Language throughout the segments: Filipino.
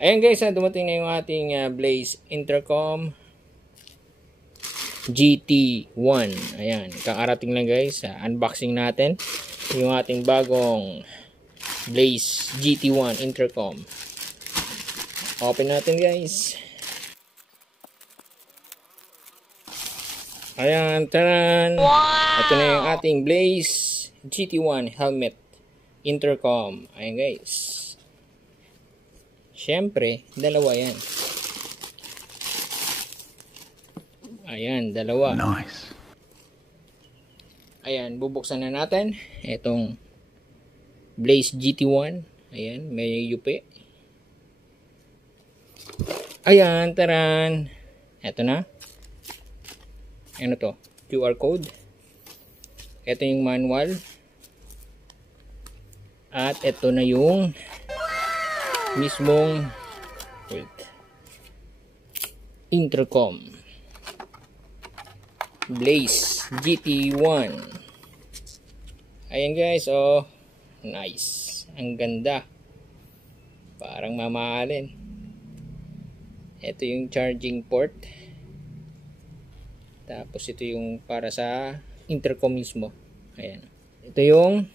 Ayan guys, dumating na yung ating Blaze Intercom GT1. Ayan, kakarating lang guys. Unboxing natin yung ating bagong Blaze GT1 Intercom. Open natin guys. Ayan, taran! Wow! Ito na yung ating Blaze GT1 helmet intercom. Ayan guys. Siyempre, dalawa yan. Ayan, dalawa. Nice. Ayan, bubuksan na natin itong Blaze GT1. Ayan, may yupi. Ayan, taran! Ito na. Ano to? QR code. Ito yung manual. At ito na yung mismong intercom Blaze GT1. Ayan guys, oh nice, ang ganda, parang mamahalin. Ito yung charging port, tapos ito yung para sa intercom mismo. Ayan, ito yung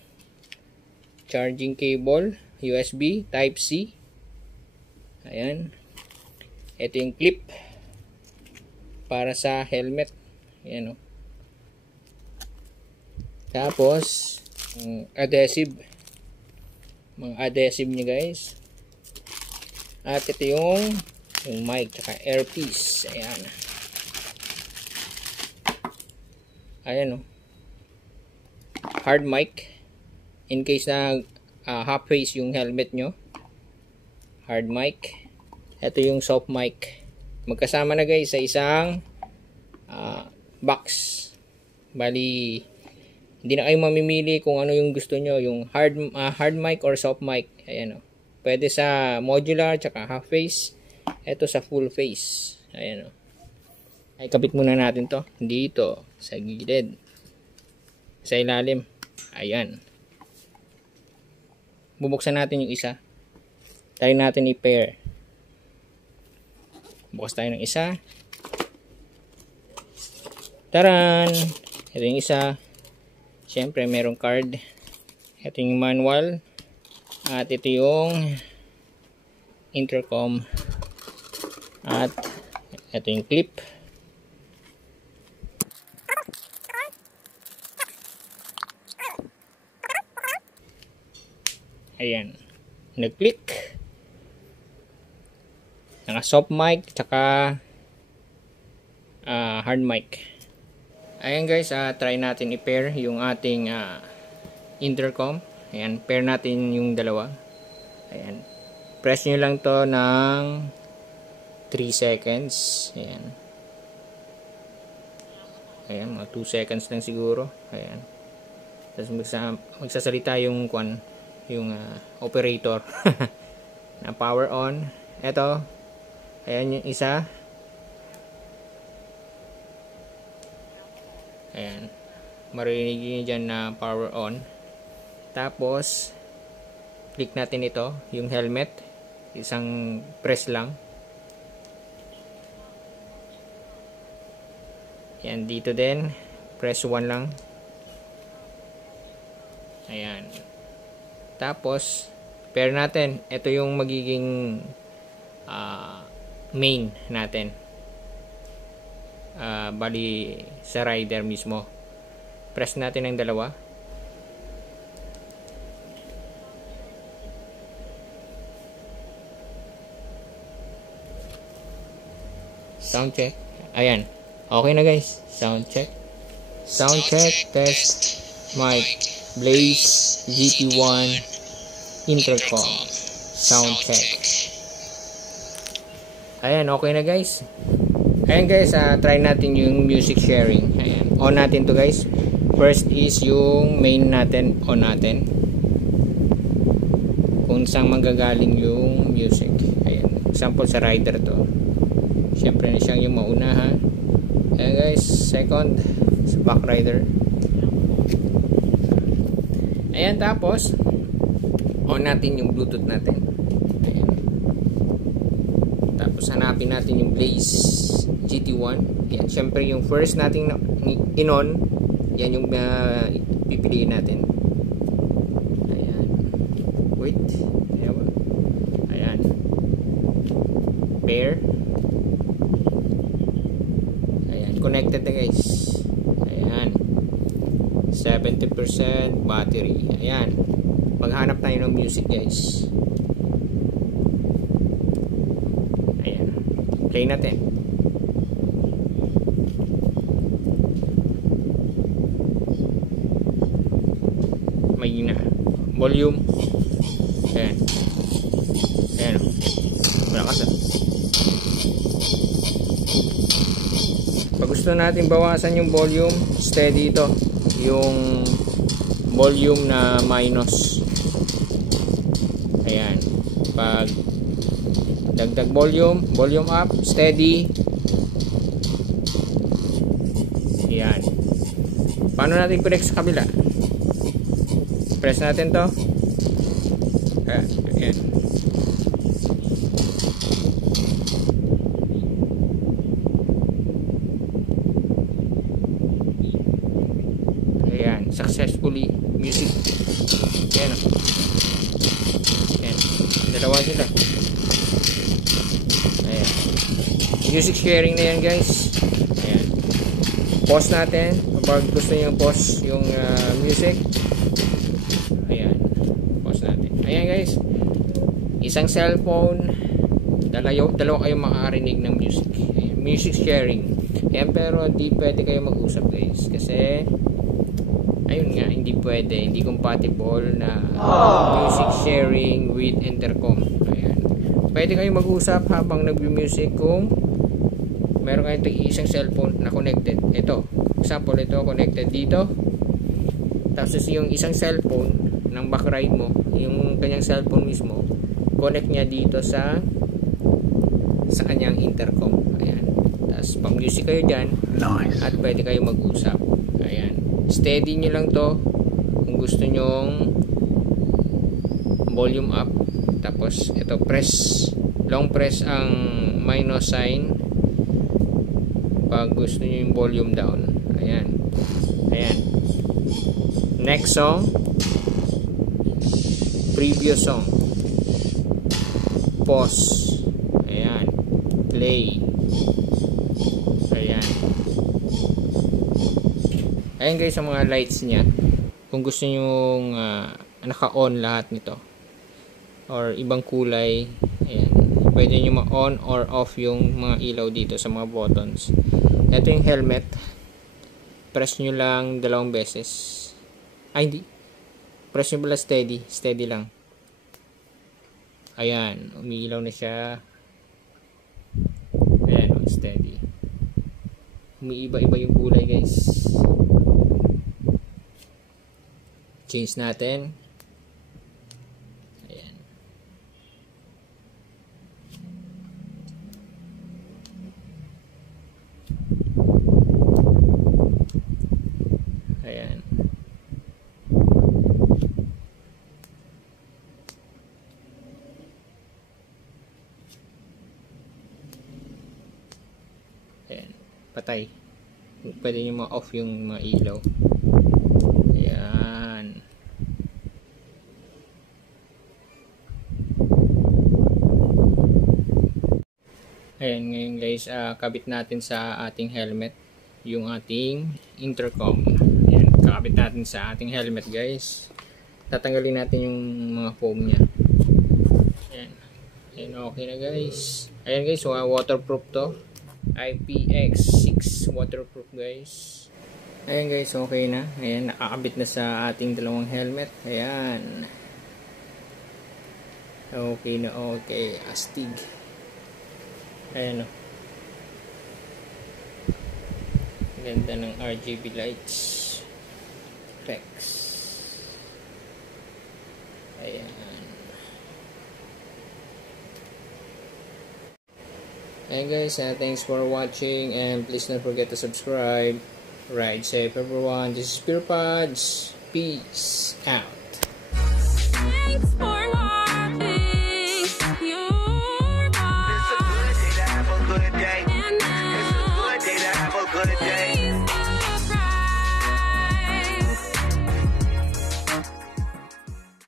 charging cable, USB type C. Ayan. Ito yung clip para sa helmet. Ayan o. Tapos adhesive. Mga adhesive niya guys. At ito yung mic tsaka earpiece. Ayan. Ayan o. Hard mic. In case na half face yung helmet nyo. Hard mic. Ito yung soft mic. Magkasama na guys sa isang box. Bali, hindi na kayo mamimili kung ano yung gusto nyo. Yung hard mic or soft mic. Ayan o. Pwede sa modular tsaka half face. Ito sa full face. Ayan o. Ay, kapit muna natin to. Dito. Sa gilid. Sa ilalim. Ayan. Bubuksan natin yung isa. Try natin i-pair. Bukas tayo ng isa. Taran! Ito yung isa. Siyempre, merong card. Ito yung manual. At ito yung intercom. At ito yung clip. Ayan. Nag-click. Naka soft mic tsaka hard mic. Ayan guys, try natin i-pair yung ating intercom. Ayan, pair natin yung dalawa. Ayan. Press nyo lang to ng 3 seconds. Ayan. Ayan, mga 2 seconds lang siguro. Ayan. Tapos magsasalita yung operator na power on. Ito. Ayan yung isa. Ayan. Marinig nyo dyan na power on. Tapos, click natin ito. Yung helmet. Isang press lang. Ayan. Dito din. Press 1 lang. Ayan. Tapos, pair natin. Ito yung magiging main natin. Bali sa rider mismo. Press natin ang dalawa. Sound check. Ayan. Okay na guys. Sound check. Sound check. Test. Mic. Blaze GT1 intercom. Sound check. Ayan, okay na guys. Ayan guys, try natin yung music sharing. Ayan, on natin to guys. First is yung main natin, on natin. Kung saan manggagaling yung music. Ayan, example sa rider to. Siyempre na siyang yung mauna ha. Ayan guys, second sa back rider. Ayan, tapos on natin yung Bluetooth natin. Ayan. Tapos hanapin natin yung Blaze GT1. Yan, syempre yung first nating in-on, yan yung pipiliin natin. Ayan. Wait. Ayan. Pair. Ayan, connected na guys. Ayan. 70% battery. Ayan. Maghanap tayo ng music guys. Ayan. Play natin. May na. Volume. Ayan. Ayan. Malakas ah. Pag gusto natin bawasan yung volume, steady ito. Yung volume na minus. Ayan. Pag dagdag volume, volume up, steady. Ayan. Paano natin connect sa kabila? Press natin to. Ayan. Ayan. Successfully music. Ayan. Ayan. Dalawa sila. Ayan. Music sharing na yan guys. Ayan. Pause natin. Kapag gusto nyo pause yung music. Ayan. Pause natin. Ayan guys. Isang cellphone. Dalawa kayong makakarinig ng music. Ayan. Music sharing. Ayan, pero di pwede kayo mag-usap guys. Kasi ayun nga, hindi pwede. Hindi compatible na music sharing with intercom. Ayan. Pwede kayo mag-usap habang nag-music kung meron kayo isang cellphone na connected. Ito. Example, ito connected dito. Tapos yung isang cellphone ng backride mo, yung kanyang cellphone mismo, connect niya dito sa kanyang intercom. Ayan. Tapos pang music kayo dyan. Nice. At pwede kayo mag-usap. Ayan. Steady nyo lang to kung gusto nyong volume up. Tapos ito, long press ang minus sign pag gusto nyo yung volume down. Ayan. Ayan. Next song, previous song, pause. Ayan. Play. Ayan. Ayan guys ang mga lights niya. Kung gusto nyo naka-on lahat nito or ibang kulay, ayan, pwede nyo ma-on or off yung mga ilaw dito sa mga buttons. Ito yung helmet. Press nyo lang 2 beses. Ay hindi. Press nyo pala steady lang. Ayan, umiilaw na siya. Ayan, steady. Umiiba-iba yung kulay guys. Change natin. Ayan. Ayan. Ayan. Patay. Pwede nyo ma-off yung mga ilaw. Ayan. Ayan ngayon guys, kabit natin sa ating helmet yung ating intercom. Ayan, kabit natin sa ating helmet guys. Tatanggalin natin yung mga foam nya. Ayan. Ayan, okay na guys. Ayan guys, waterproof to. IPX6 waterproof guys. Ayan guys, okay na. Ayan, nakakabit na sa ating dalawang helmet. Ayan. Okay na, okay. Astig. Ayan o. Ganda ng RGB lights. Specs. Ayan. Ayan guys, thanks for watching and please don't forget to subscribe. Ride safe everyone. This is PurePods. Peace out. Thanks for